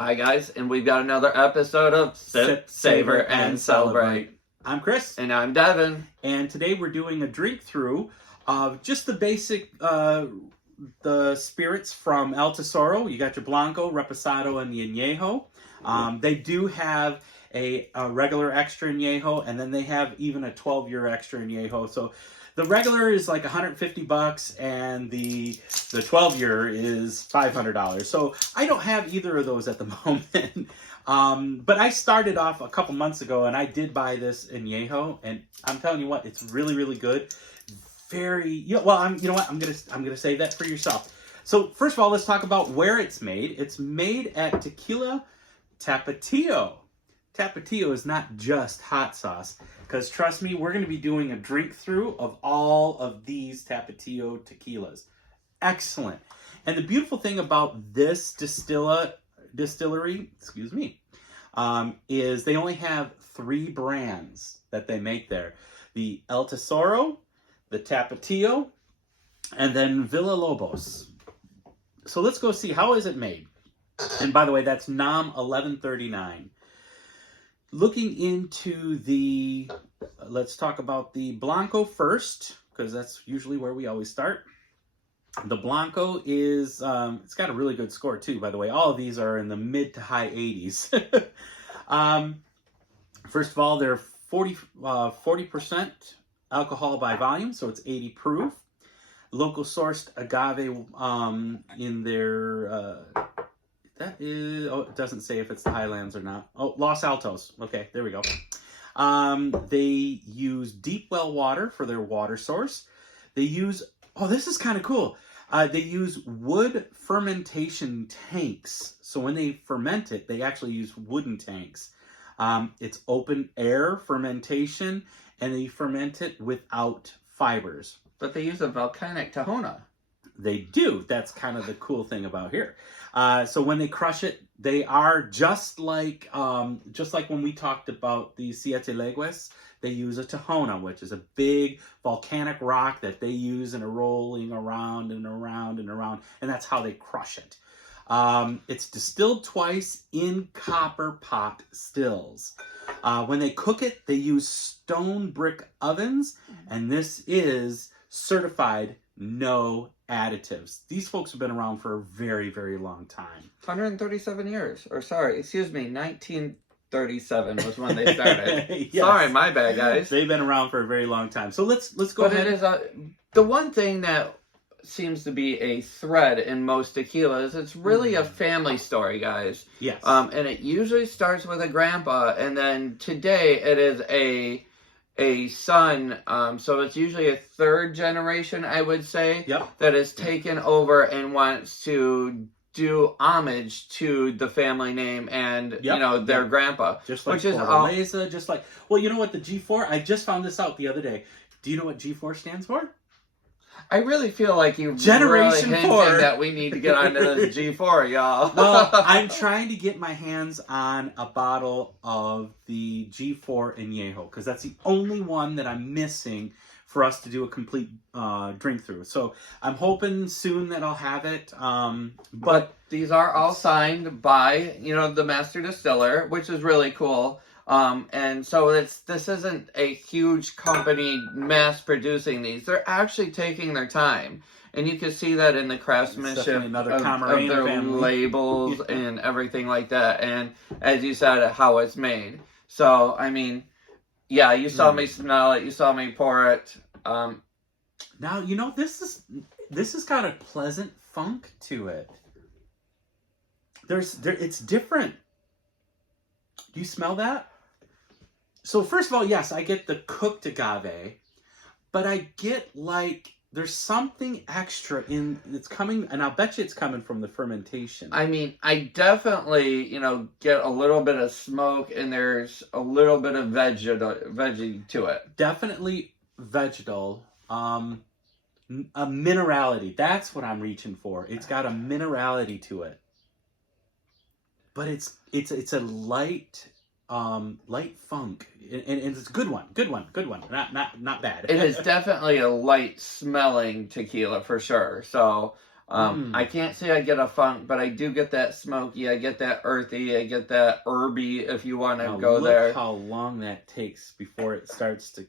Hi guys, and we've got another episode of Sip, Savor, and Celebrate. I'm Chris. And I'm Devin. And today we're doing a drink through of just the basic, the spirits from El Tesoro. You got your Blanco, Reposado, and the Añejo. They do have a regular extra Añejo, and then they have even a 12-year extra Añejo. So the regular is like $150, and the 12-year is $500. So I don't have either of those at the moment. But I started off a couple months ago, and I did buy this Añejo, and I'm telling you what, it's really, really good. I'm gonna save that for yourself. So first of all, let's talk about where it's made. It's made at Tequila Tapatio. Tapatio is not just hot sauce, because trust me, we're going to be doing a drink through of all of these Tapatio tequilas. Excellent. And the beautiful thing about this distillery, is they only have 3 brands that they make there. The El Tesoro, the Tapatio, and then Villalobos. So let's go see, how is it made? And by the way, that's NOM 1139. Looking into the, let's talk about the Blanco first, because that's usually where we always start. The Blanco is, it's got a really good score too, by the way. All of these are in the mid to high 80s. First of all, they're 40% alcohol by volume, so it's 80 proof. Local sourced agave in their, it doesn't say if it's the Highlands or not. Oh, Los Altos. Okay, there we go. They use deep well water for their water source. They use, this is kind of cool. They use wood fermentation tanks. So when they ferment it, they actually use wooden tanks. It's open air fermentation, and they ferment it without fibers. But they use a volcanic tahona. They do. That's kind of the cool thing about here. So when they crush it, they are just like when we talked about the Siete Legues. They use a tahona, which is a big volcanic rock that they use in a rolling around and around and around, and that's how they crush it. It's distilled twice in copper pot stills. When they cook it, they use stone brick ovens, and this is certified no additives. These folks have been around for a very, very long time. 137 years. Or sorry, excuse me, 1937 was when they started. Yes. Sorry, my bad, guys. They've been around for a very long time. So let's go ahead. It is the one thing that seems to be a thread in most tequilas. It's really a family story, guys. Yes. And it usually starts with a grandpa, and then today it is a son, so it's usually a third generation, I would say, that is taken over and wants to do homage to the family name and their grandpa. Just like which is Fortaleza, just like, well, you know what, the G4, I just found this out the other day. Do you know what G4 stands for? I really feel like you Generation really 4 that we need to get onto this G4, y'all. Well, I'm trying to get my hands on a bottle of the G4 Añejo, because that's the only one that I'm missing for us to do a complete drink through. So I'm hoping soon that I'll have it. But these are all signed by, the master distiller, which is really cool. And so this isn't a huge company mass producing these. They're actually taking their time. And you can see that in the craftsmanship of their family labels and everything like that. And as you said, how it's made. So, I mean, yeah, you saw me smell it. You saw me pour it. Now, this has got a pleasant funk to it. It's different. Do you smell that? So first of all, yes, I get the cooked agave, but I get there's something extra it's coming, and I'll bet you it's coming from the fermentation. I mean, I definitely, get a little bit of smoke, and there's a little bit of veggie to it. Definitely Vegetal. A minerality. That's what I'm reaching for. It's got a minerality to it. But it's a light funk, and it's a good one, not bad. It is definitely a light smelling tequila for sure. So I can't say I get a funk, but I do get that smoky. I get that earthy. I get that herby, if you want to go there. Look how long that takes before it starts to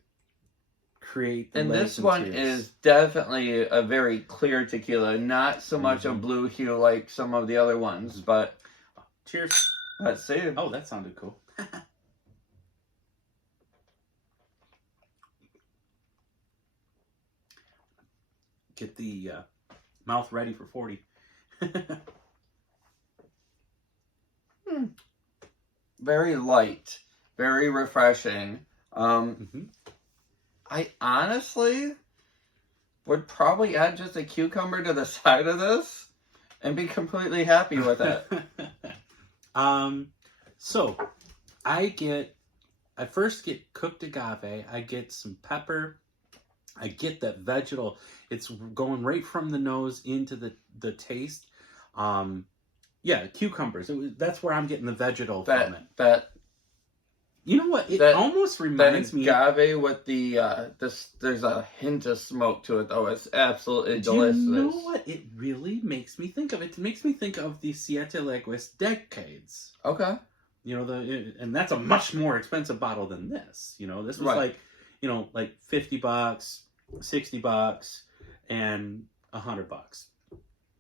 create the And legs this one tears. is definitely a very clear tequila, not so much a blue hue like some of the other ones, but cheers. Let's see. Oh, that sounded cool. Get the mouth ready for 40. Very light, very refreshing. I honestly would probably add just a cucumber to the side of this and be completely happy with it. So I first get cooked agave. I get some pepper. I get that vegetal. It's going right from the nose into the taste. Yeah, cucumbers. That's where I'm getting the vegetal from it. You know what? It almost reminds me. Agave with the there's a hint of smoke to it though. It's absolutely delicious. You know what? It really makes me think of it. It makes me think of the Siete Leguas Decades. Okay. You know and that's a much more expensive bottle than this. You know, this was like $50, $60, and $100,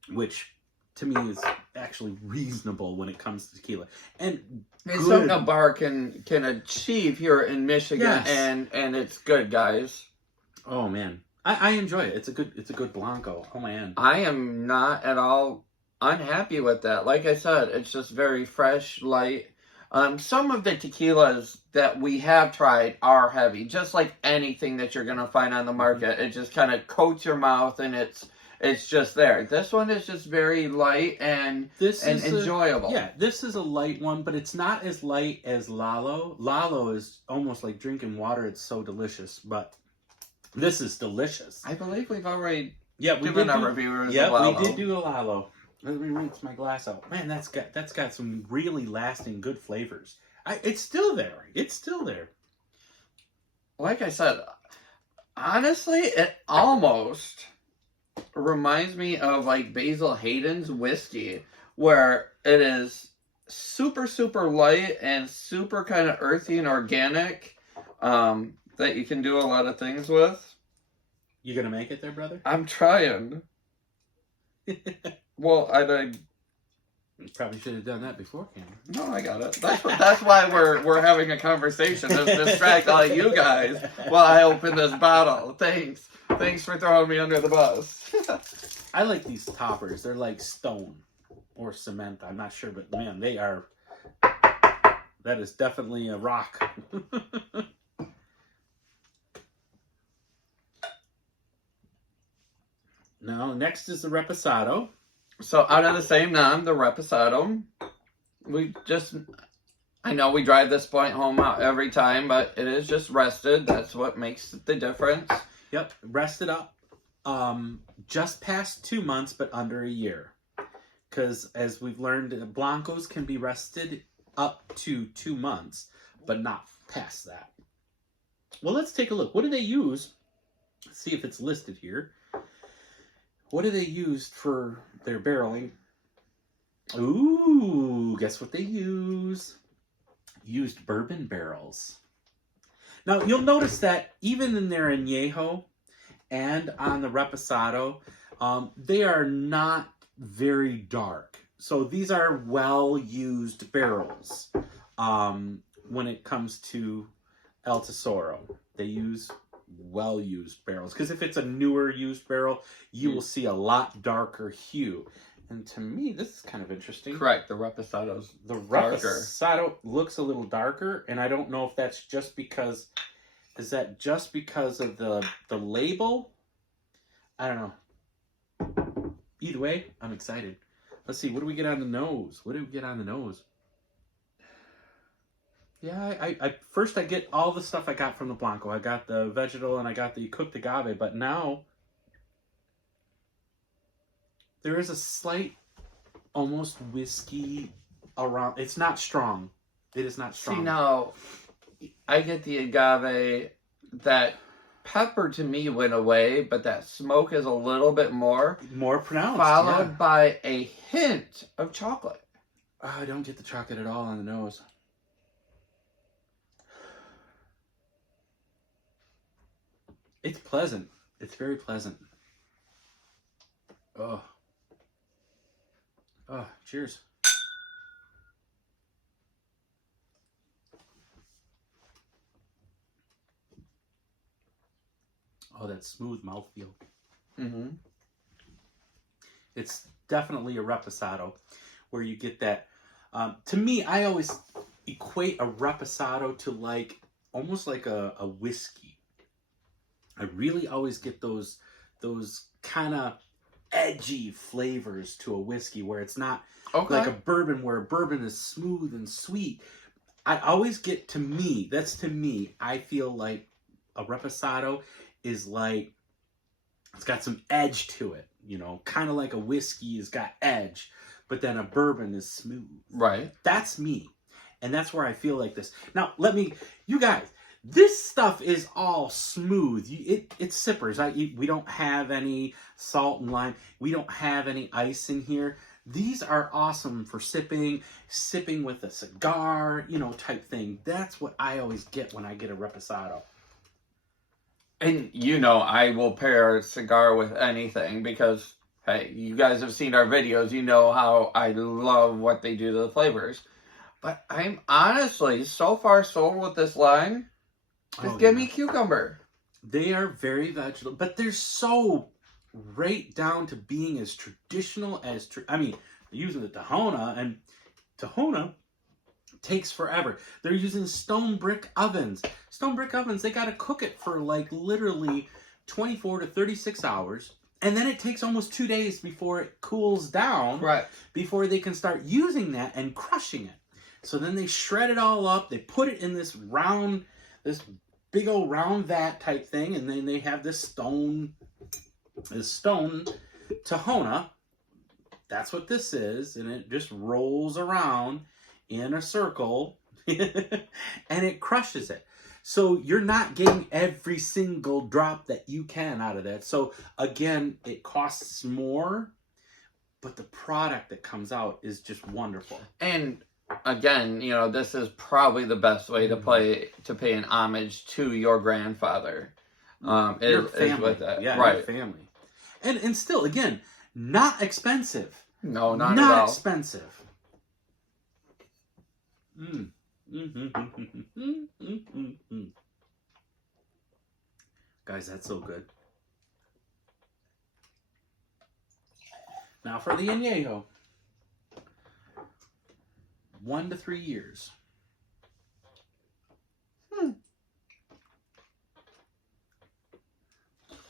which to me is actually reasonable when it comes to tequila. And it's something a bar can achieve here in Michigan, yes. and it's good, guys. Oh man, I enjoy it. It's a good Blanco. Oh man, I am not at all unhappy with that. Like I said, it's just very fresh, light. Some of the tequilas that we have tried are heavy, just like anything that you're gonna find on the market. It just kind of coats your mouth, and it's just there. This one is just very light and enjoyable. This is a light one, but it's not as light as Lalo. Lalo is almost like drinking water. It's so delicious, but this is delicious. I believe we've already given our reviewers. Yeah, we did do a Lalo. Let me rinse my glass out. Man, that's got some really lasting good flavors. It's still there. It's still there. Like I said, honestly, it almost reminds me of like Basil Hayden's whiskey, where it is super, super light and super kind of earthy and organic, that you can do a lot of things with. You gonna make it there, brother? I'm trying. Well, I probably should have done that before, Cameron. No, I got it. That's why we're having a conversation to distract all you guys while I open this bottle. Thanks for throwing me under the bus. I like these toppers. They're like stone or cement. I'm not sure, but man, they are. That is definitely a rock. Now, next is the Reposado. So out of the same nom, the Reposado, I know we drive this point home every time, but it is just rested. That's what makes the difference. Yep, rested up. Just past 2 months, but under a year. Because as we've learned, Blancos can be rested up to 2 months, but not past that. Well, let's take a look. What do they use? Let's see if it's listed here. What do they use for their barreling? Ooh, guess what they use? Used bourbon barrels. Now, you'll notice that even in their añejo and on the Reposado, they are not very dark. So these are well-used barrels when it comes to El Tesoro. They use well-used barrels, because if it's a newer used barrel, you will see a lot darker hue. And to me, this is kind of interesting. Correct. The Reposado's Reposado looks a little darker, and I don't know if that's just because of the label. I don't know. Either way, I'm excited. Let's see. What do we get on the nose? Yeah, first I get all the stuff I got from the Blanco. I got the vegetal and I got the cooked agave, but now there is a slight, almost whiskey around. It's not strong. It is not strong. See, now, I get the agave that pepper to me went away, but that smoke is a little bit more pronounced. followed by a hint of chocolate. Oh, I don't get the chocolate at all on the nose. It's pleasant. It's very pleasant. Oh. Oh, cheers. Oh, that smooth mouthfeel. Mm-hmm. It's definitely a reposado where you get that. To me, I always equate a reposado to like almost like a whiskey. I really always get those kind of edgy flavors to a whiskey where it's not like a bourbon where a bourbon is smooth and sweet. I always get, to me, I feel like a reposado is like, it's got some edge to it, you know, kind of like a whiskey has got edge, but then a bourbon is smooth. Right. That's me. And that's where I feel like this. Now, you guys, this stuff is all smooth. It's sippers. We don't have any salt and lime. We don't have any ice in here. These are awesome for sipping with a cigar, you know, type thing. That's what I always get when I get a reposado. And you know, I will pair a cigar with anything because, hey, you guys have seen our videos. You know how I love what they do to the flavors. But I'm honestly so far sold with this line. Just give me cucumber. They are very vegetable, but they're so right down to being as traditional as... I mean, they're using the Tahona, and Tahona takes forever. They're using stone brick ovens. Stone brick ovens, they got to cook it for like literally 24 to 36 hours. And then it takes almost 2 days before it cools down. Right. Before they can start using that and crushing it. So then they shred it all up. They put it in this big old round vat type thing. And then they have this stone Tahona. That's what this is. And it just rolls around in a circle and it crushes it. So you're not getting every single drop that you can out of that. So again, it costs more, but the product that comes out is just wonderful. And again, you know, this is probably the best way to pay an homage to your grandfather. Your family. Is with that. Yeah, right. Your family. And still, again, not expensive. No, not at all. Not expensive. Guys, that's so good. Now for the añejo. 1 to 3 years.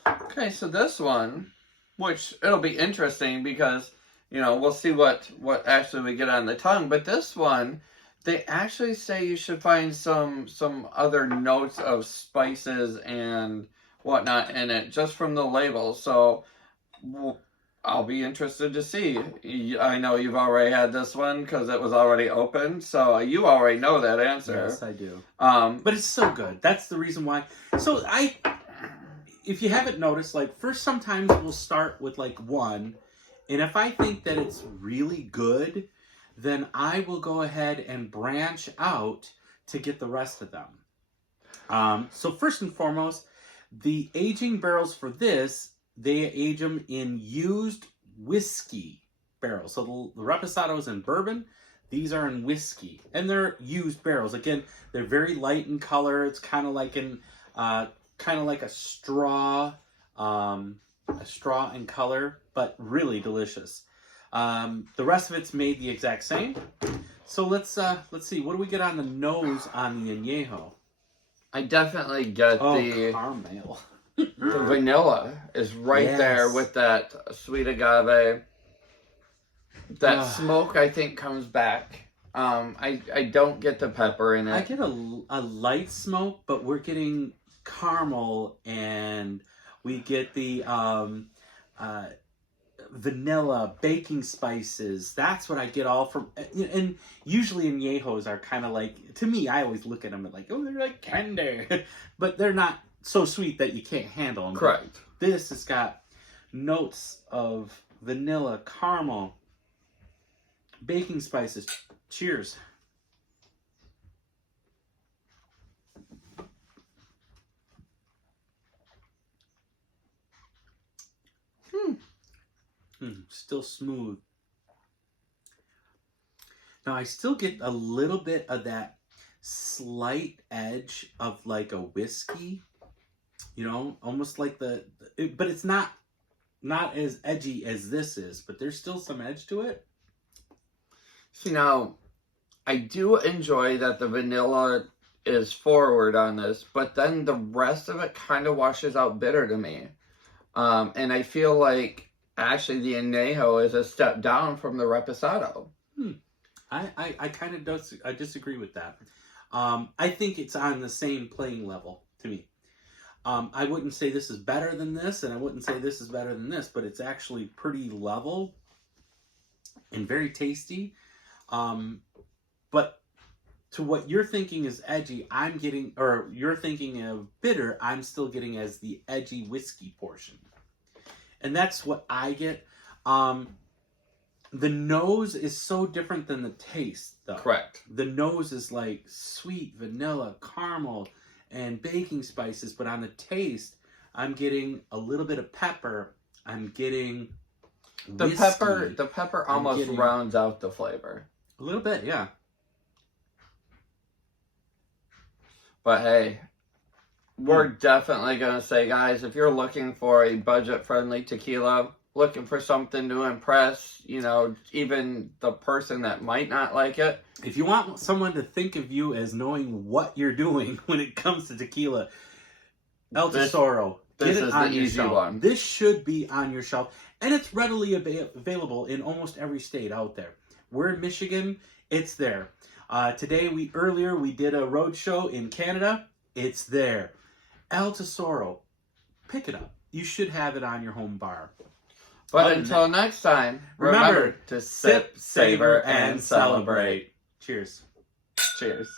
Okay, so this one, which it'll be interesting because, you know, we'll see what actually we get on the tongue. But this one, they actually say you should find some other notes of spices and whatnot in it just from the label. So I'll be interested to see. I know you've already had this one because it was already open, so you already know that answer. Yes, I do. But it's so good. That's the reason why. So if you haven't noticed, like first sometimes we'll start with like one, and if I think that it's really good, then I will go ahead and branch out to get the rest of them. So first and foremost, the aging barrels for this, they age them in used whiskey barrels. So the reposados in bourbon, these are in whiskey, and they're used barrels. Again, they're very light in color. It's kind of like a straw in color, but really delicious. The rest of it's made the exact same. So let's see. What do we get on the nose on the añejo? I definitely get the caramel. The vanilla is right there with that sweet agave. That smoke, I think, comes back. I don't get the pepper in it. I get a light smoke, but we're getting caramel, and we get the vanilla, baking spices. That's what I get all from. And usually añejos are kind of like, to me, I always look at them and like, oh, they're like candy. But they're not so sweet that you can't handle them. Correct. This has got notes of vanilla, caramel, baking spices. Cheers. Still smooth. Now I still get a little bit of that slight edge of like a whiskey, you know, almost like but it's not as edgy as this is, but there's still some edge to it. See, now, I do enjoy that the vanilla is forward on this, but then the rest of it kind of washes out bitter to me. And I feel like actually the añejo is a step down from the reposado. I kind of I disagree with that. I think it's on the same playing level to me. I wouldn't say this is better than this, and I wouldn't say this is better than this, but it's actually pretty level and very tasty. But to what you're thinking is edgy, I'm getting, or you're thinking of bitter, I'm still getting as the edgy whiskey portion. And that's what I get. The nose is so different than the taste, though. Correct. The nose is like sweet vanilla, caramel, and baking spices, but on the taste, I'm getting a little bit of pepper. I'm getting whiskey. The pepper almost rounds out the flavor. A little bit, yeah. But hey, we're definitely going to say, guys, if you're looking for a budget-friendly tequila, looking for something to impress, you know, even the person that might not like it. If you want someone to think of you as knowing what you're doing when it comes to tequila, El Tesoro. This is the easy one. This should be on your shelf, and it's readily available in almost every state out there. We're in Michigan, it's there. Today, earlier we did a road show in Canada, it's there. El Tesoro, pick it up. You should have it on your home bar. But until next time, remember to sip, savor, and celebrate. Cheers. Cheers.